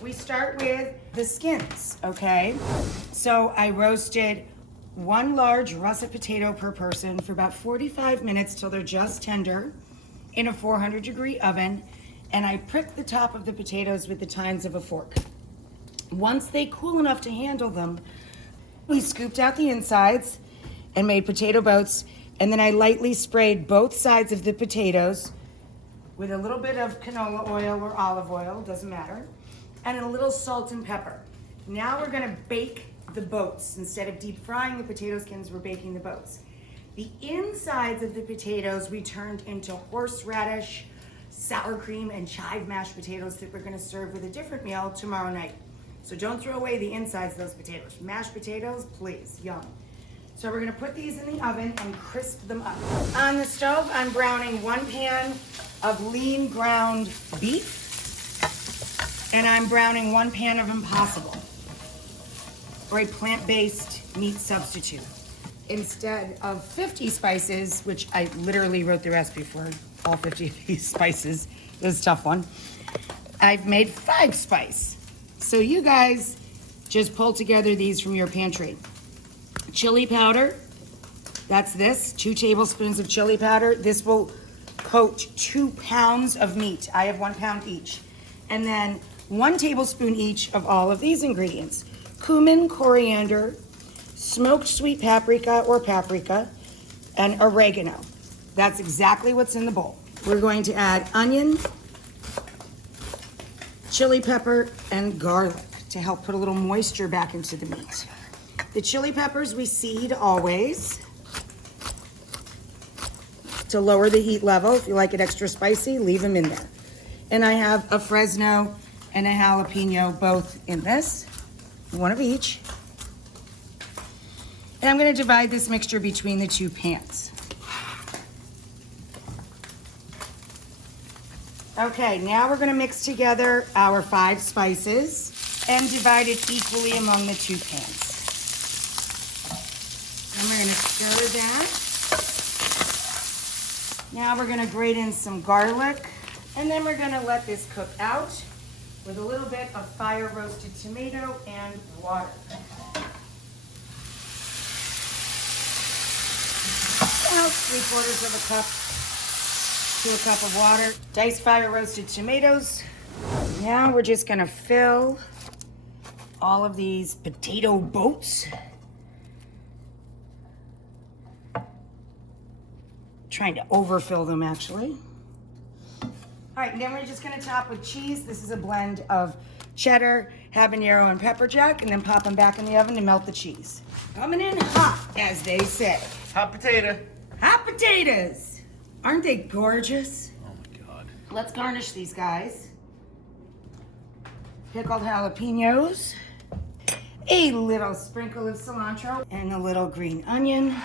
We start with the skins, okay? So I roasted 1 large russet potato per person for about 45 minutes till they're just tender in a 400-degree oven, and I pricked the top of the potatoes with the tines of a fork. Once they cool enough to handle them, we scooped out the insides and made potato boats, and then I lightly sprayed both sides of the potatoes with a little bit of canola oil or olive oil, doesn't matter, and a little salt and pepper. Now we're gonna bake the boats. Instead of deep frying the potato skins, we're baking the boats. The insides of the potatoes we turned into horseradish, sour cream, and chive mashed potatoes that we're gonna serve with a different meal tomorrow night. So don't throw away the insides of those potatoes. Mashed potatoes, please, yum. So we're gonna put these in the oven and crisp them up. On the stove, I'm browning 1 pan of lean ground beef, and I'm browning 1 pan of Impossible, or a plant-based meat substitute. Instead of 50 spices, which I literally wrote the recipe for all 50 of these spices, it was a tough one, I've made 5 spice. So you guys just pull together these from your pantry. Chili powder, that's this, 2 tablespoons of chili powder. This will coat 2 pounds of meat. I have 1 pound each. And then 1 tablespoon each of all of these ingredients. Cumin, coriander, smoked sweet paprika or paprika, and oregano. That's exactly what's in the bowl. We're going to add onion, chili pepper, and garlic to help put a little moisture back into the meat. The chili peppers we seed always to lower the heat level. If you like it extra spicy, leave them in there. And I have a Fresno and a jalapeno both in this. 1 of each. And I'm gonna divide this mixture between the 2 pans. Okay, now we're gonna mix together our 5 spices and divide it equally among the 2 pans. And we're gonna stir that. Now we're gonna grate in some garlic, and then we're gonna let this cook out with a little bit of fire roasted tomato and water. About 3/4 of a cup to a cup of water. Diced fire roasted tomatoes. Now we're just gonna fill all of these potato boats. Trying to overfill them actually. All right, and then we're just gonna top with cheese. This is a blend of cheddar, habanero, and pepper jack, and then pop them back in the oven to melt the cheese. Coming in hot, as they say. Hot potato. Hot potatoes. Aren't they gorgeous? Oh my God. Let's garnish these guys. Pickled jalapeños, a little sprinkle of cilantro, and a little green onion.